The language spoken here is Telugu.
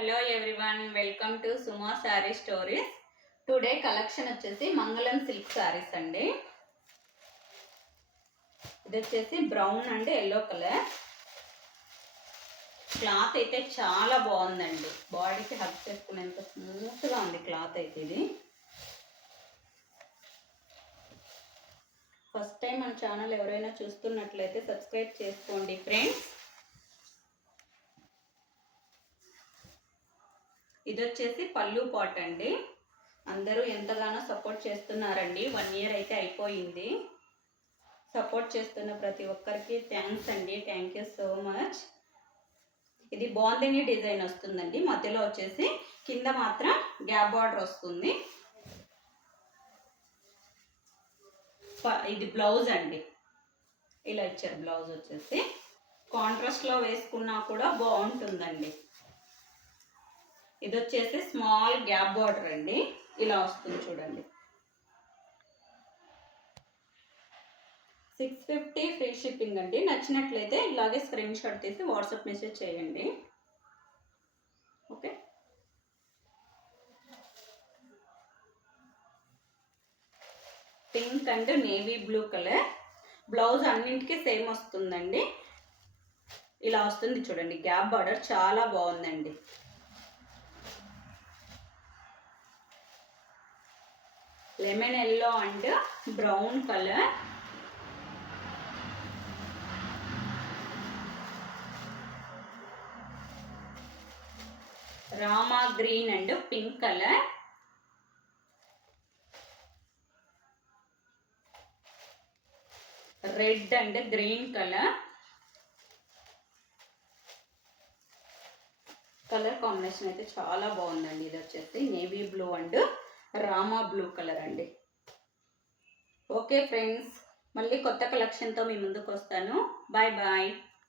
Hello everyone, welcome to Suma sari stories. Today collection వచ్చేసి మంగళం సిల్క్ శారీస్ అండి. ఇది వచ్చేసి brown and yellow colour. Cloth అయితే చాలా బాగుందండి, బాడీకి హగ్ చేసుకునేంత స్మూత్గా ఉంది క్లాత్ అయితే. ఇది ఫస్ట్ టైం మన ఛానల్ ఎవరైనా చూస్తున్నట్లయితే సబ్స్క్రైబ్ చేసుకోండి ఫ్రెండ్స్. ఇది వచ్చేసి పళ్ళు పాట్ అండి. అందరూ ఎంతగానో సపోర్ట్ చేస్తున్నారండి. 1 year అయితే అయిపోయింది. సపోర్ట్ చేస్తున్న ప్రతి ఒక్కరికి థ్యాంక్స్ అండి. Thank you so much. ఇది బాందిని డిజైన్ వస్తుందండి. మధ్యలో వచ్చేసి కింద మాత్రం గ్యాప్ బార్డర్ వస్తుంది. ఇది బ్లౌజ్ అండి. ఇలా ఇచ్చారు బ్లౌజ్ వచ్చేసి. కాంట్రాస్ట్లో వేసుకున్నా కూడా బాగుంటుందండి. ఇది వచ్చేసి స్మాల్ గ్యాప్ బార్డర్ అండి. ఇలా వస్తుంది చూడండి. 650 ఫ్రీ షిప్పింగ్ అండి. నచ్చినట్లయితే ఇలాగే స్క్రీన్ షాట్ తీసి వాట్సాప్ మెసేజ్ చేయండి. Okay, pink and navy blue colour. Blouse అన్నింటికి సేమ్ వస్తుందండి. ఇలా వస్తుంది చూడండి. గ్యాప్ బార్డర్ చాలా బాగుందండి. Lemon yellow and brown colour. Rama green and pink colour. Red and green colour. Colour combination అయితే చాలా బాగుందండి. ఇది వచ్చేసి navy blue and Rama blue colour అండి. ఓకే ఫ్రెండ్స్, మళ్ళీ కొత్త కలెక్షన్తో మీ ముందుకు వస్తాను. Bye bye.